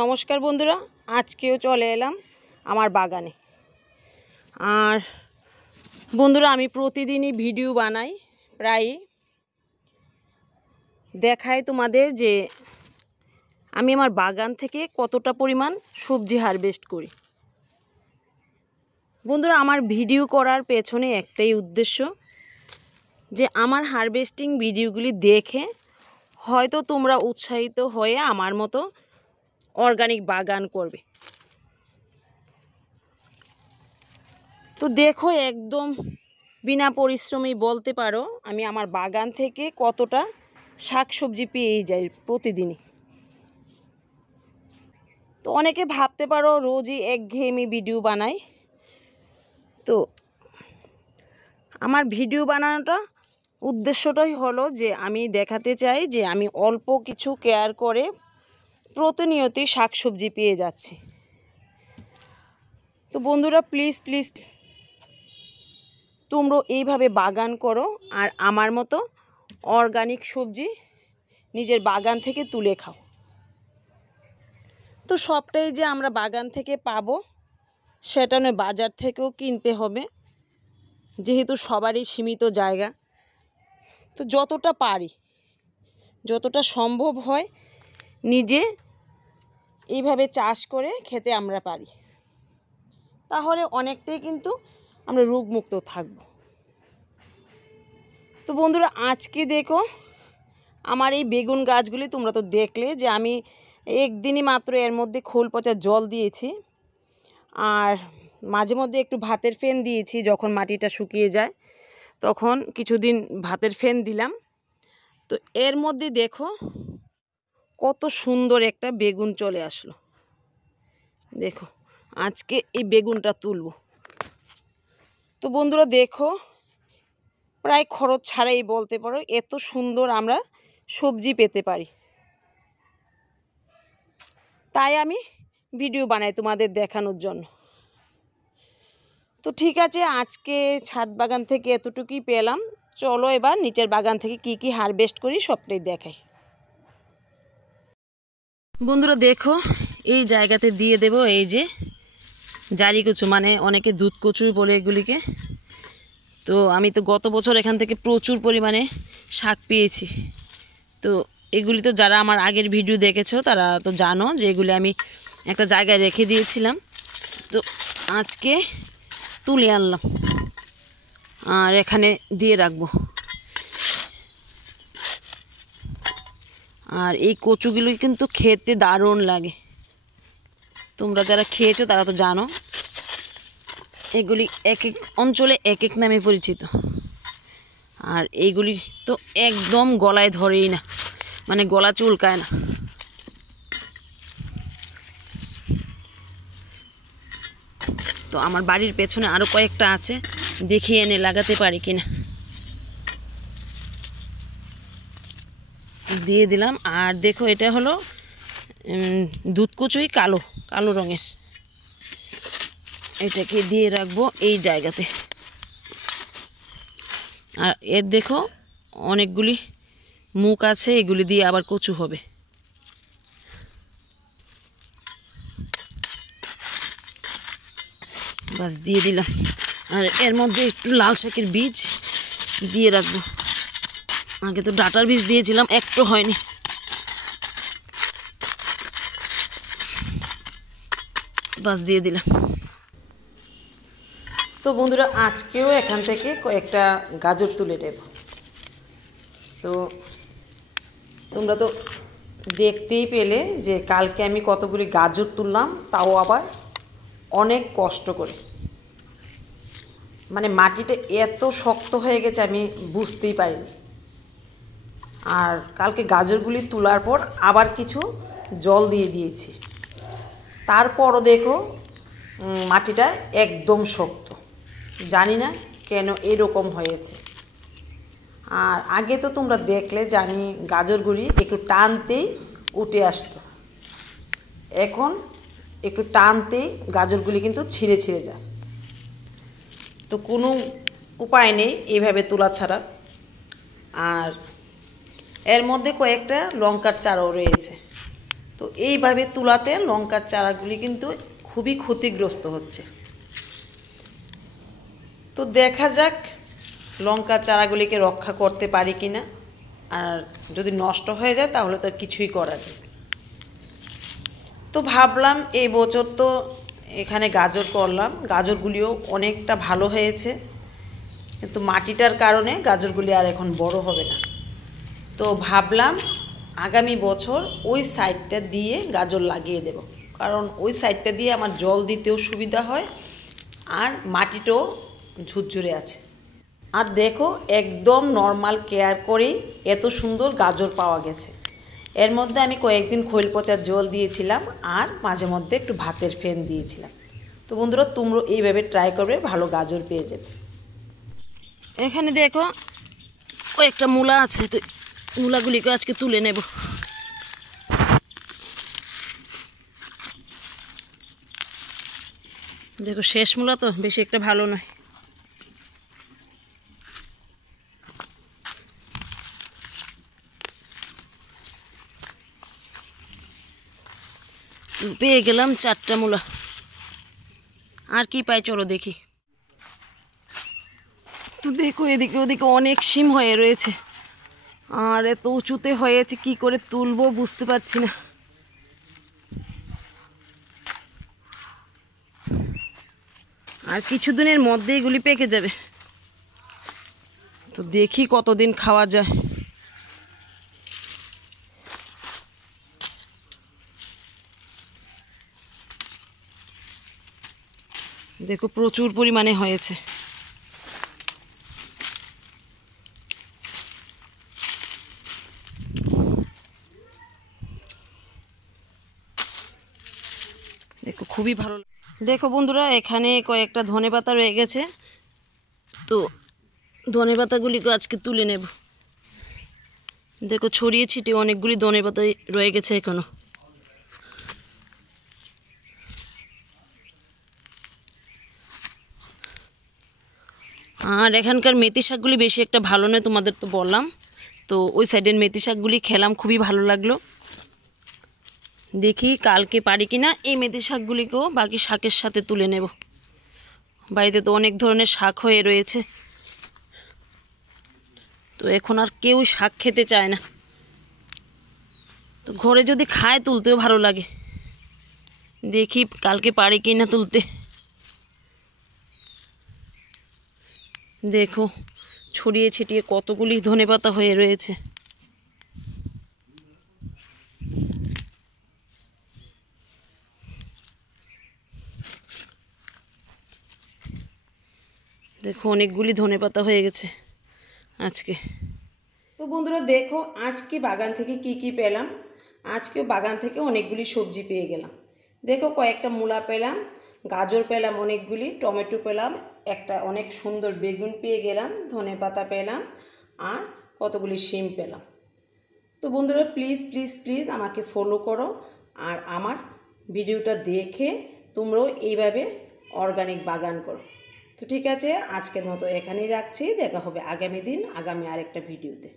নমস্কার বন্ধুরা, আজকেও চলে এলাম আমার বাগানে। আর বন্ধুরা, আমি প্রতিদিনই ভিডিও বানাই, প্রায়ই দেখাই তোমাদের যে আমি আমার বাগান থেকে কতটা পরিমাণ সবজি হারভেস্ট করি। বন্ধুরা, আমার ভিডিও করার পেছনে একটাই উদ্দেশ্য, যে আমার হারভেস্টিং ভিডিওগুলি দেখে হয়তো তোমরা উৎসাহিত হয়ে আমার মতো অর্গানিক বাগান করবে। তো দেখো, একদম বিনা পরিশ্রমেই বলতে পারো আমি আমার বাগান থেকে কতটা শাকসবজি পেয়েই যাই প্রতিদিনই। তো অনেকে ভাবতে পারো রোজই একঘেয়েমি ভিডিও বানাই। তো আমার ভিডিও বানানোটা উদ্দেশ্যটাই হলো যে আমি দেখাতে চাই যে আমি অল্প কিছু কেয়ার করে প্রতিনিয়তই শাকসবজি পেয়ে যাচ্ছি। তো বন্ধুরা, প্লিজ প্লিজ তোমরা এইভাবে বাগান করো আর আমার মতো অর্গানিক সবজি নিজের বাগান থেকে তুলে খাও। তো সবটাই যে আমরা বাগান থেকে পাবো সেটা নয়, বাজার থেকেও কিনতে হবে, যেহেতু সবারই সীমিত জায়গা। তো যতটা পারি, যতটা সম্ভব হয়, নিজে এইভাবে চাষ করে খেতে আমরা পারি, তাহলে অনেকটাই কিন্তু আমরা রোগমুক্ত থাকব। তো বন্ধুরা, আজকে দেখো আমার এই বেগুন গাছগুলি তোমরা তো দেখলে যে আমি একদিনই মাত্র এর মধ্যে খোল পচা জল দিয়েছি, আর মাঝে মধ্যে একটু ভাতের ফেন দিয়েছি। যখন মাটিটা শুকিয়ে যায় তখন কিছুদিন ভাতের ফেন দিলাম। তো এর মধ্যে দেখো কত সুন্দর একটা বেগুন চলে আসলো। দেখো, আজকে এই বেগুনটা তুলব। তো বন্ধুরা দেখো, প্রায় খরচ ছাড়াই বলতে পারো এত সুন্দর আমরা সবজি পেতে পারি। তাই আমি ভিডিও বানাই তোমাদের দেখানোর জন্য। তো ঠিক আছে, আজকে ছাদ বাগান থেকে এতটুকুই পেলাম। চলো এবার নিচের বাগান থেকে কি কি হারভেস্ট করি সবটাই দেখাই। বন্ধুরা দেখো, এই জায়গাতে দিয়ে দেব এই যে জারি কচু, মানে অনেকে দুধ কচু বলে এগুলিকে। তো আমি তো গত বছর এখান থেকে প্রচুর পরিমাণে শাক পেয়েছি। তো এগুলি তো যারা আমার আগের ভিডিও দেখেছো তারা তো জানো যে এগুলি আমি একটা জায়গায় রেখে দিয়েছিলাম। তো আজকে তুলে আনলাম আর এখানে দিয়ে রাখবো। আর এই কচুগুলো কিন্তু খেতে দারুণ লাগে, তোমরা যারা খেয়েছো তারা তো জানো। এগুলি এক এক অঞ্চলে এক এক নামে পরিচিত। আর এইগুলি তো একদম গলায় ধরেই না, মানে গলা চুলকায় না। তো আমার বাড়ির পেছনে আরও কয়েকটা আছে, দেখি এনে লাগাতে পারি কিনা। দিয়ে দিলাম। আর দেখো, এটা হলো দুধ কচুই, কালো কালো রঙের। এটাকে দিয়ে রাখবো এই জায়গাতে। আর এর দেখো অনেকগুলি মুখ আছে, এগুলি দিয়ে আবার কচু হবে। বাস দিয়ে দিলাম। আর এর মধ্যে একটু লাল শাকের বীজ দিয়ে রাখবো। আগে তো ডাটার বীজ দিয়েছিলাম, একটু হয়নি। বাস দিয়ে দিলাম। তো বন্ধুরা, আজকেও এখান থেকে কয়েকটা গাজর তুলে নেব। তো তোমরা তো দেখতেই পেলে যে কালকে আমি কতগুলি গাজর তুললাম, তাও আবার অনেক কষ্ট করে। মানে মাটিটা এত শক্ত হয়ে গেছে আমি বুঝতেই পারিনি। আর কালকে গাজরগুলি তোলার পর আবার কিছু জল দিয়ে দিয়েছি, তারপরও দেখো মাটিটা একদম শক্ত। জানি না কেন এরকম হয়েছে। আর আগে তো তোমরা দেখলে যে আমি গাজরগুলি একটু টানতেই উঠে আসতো, এখন একটু টানতেই গাজরগুলি কিন্তু ছিঁড়ে ছিঁড়ে যায়। তো কোনো উপায় নেই এইভাবে তোলা ছাড়া। আর এর মধ্যে কয়েকটা লঙ্কার চারাও রয়েছে। তো তো এইভাবে তুলাতে লঙ্কার চারাগুলি কিন্তু খুবই ক্ষতিগ্রস্ত হচ্ছে। তো দেখা যাক লঙ্কার চারাগুলিকে রক্ষা করতে পারি কি না। আর যদি নষ্ট হয়ে যায় তাহলে তো আর কিছুই করার নেই। তো ভাবলাম এই বছর তো এখানে গাজর করলাম, গাজরগুলিও অনেকটা ভালো হয়েছে, কিন্তু মাটিটার কারণে গাজরগুলি আর এখন বড় হবে না। তো ভাবলাম আগামী বছর ওই সাইডটা দিয়ে গাজর লাগিয়ে দেব, কারণ ওই সাইডটা দিয়ে আমার জল দিতেও সুবিধা হয় আর মাটিটাও ঝুরঝুরে আছে। আর দেখো একদম নর্মাল কেয়ার করেই এত সুন্দর গাজর পাওয়া গেছে। এর মধ্যে আমি কয়েকদিন খৈল পচার জল দিয়েছিলাম আর মাঝে মধ্যে একটু ভাতের ফেন দিয়েছিলাম। তো বন্ধুরা তোমরা এইভাবে ট্রাই করবে, ভালো গাজর পেয়ে যাবে। এখানে দেখো কয়েকটা মূলা আছে, তো মূলাগুলিকে আজকে তুলে নেব। দেখো শেষ মূলা তো বেশি একটা ভালো নয়। পেয়ে গেলাম 4টা মূলা। আর কি পাই চলো দেখি। তো দেখো এদিকে ওদিকে অনেক শিম হয়ে রয়েছে, আর এত উঁচুতে হয়েছে কি করে তুলবো বুঝতে পারছি না। আর কিছুদিনের মধ্যে এগুলি পেকে যাবে, তো দেখি কতদিন খাওয়া যায়। দেখো প্রচুর পরিমাণে হয়েছে। দেখো খুবই ভালো। দেখো বন্ধুরা এখানে কয়েকটা ধনেপাতা রয়ে গেছে, তো ধনেপাতাগুলিকে আজকে তুলে নেব। দেখো ছড়িয়ে ছিটিয়ে অনেকগুলি ধনেপাতা রয়ে গেছে এখনো। আর এখানকার মেথি শাকগুলি বেশি একটা ভালো নয়, তোমাদের তো বললাম। তো ওই সাইডের মেথি শাকগুলি খেলাম, খুবই ভালো লাগলো। দেখি কালকে পারি কি না এই মেথি শাকগুলিকেও বাকি শাকের সাথে তুলে নেব। বাড়িতে তো অনেক ধরনের শাক হয়ে রয়েছে, তো এখন আর কেউ শাক খেতে চায় না। তো ঘরে যদি খায় তুলতেও ভালো লাগে। দেখি কালকে পারি কি না তুলতে। দেখো ছড়িয়ে ছিটিয়ে কতগুলি ধনেপাতা হয়ে রয়েছে। দেখো অনেকগুলি ধনেপাতা হয়ে গেছে আজকে। তো বন্ধুরা দেখো আজকে বাগান থেকে কি কি পেলাম। আজকেও বাগান থেকে অনেকগুলি সবজি পেয়ে গেলাম। দেখো কয়েকটা মূলা পেলাম, গাজর পেলাম অনেকগুলি, টমেটো পেলাম, একটা অনেক সুন্দর বেগুন পেয়ে গেলাম, ধনেপাতা পেলাম আর কতগুলি শিম পেলাম। তো বন্ধুরা প্লিজ প্লিজ প্লিজ আমাকে ফলো করো আর আমার ভিডিওটা দেখে তোমরাও এইভাবে অর্গানিক বাগান করো। তো ঠিক আছে, আজকের মতো এখানেই রাখছি। দেখা হবে আগামী দিন আগামী আরেকটা ভিডিওতে।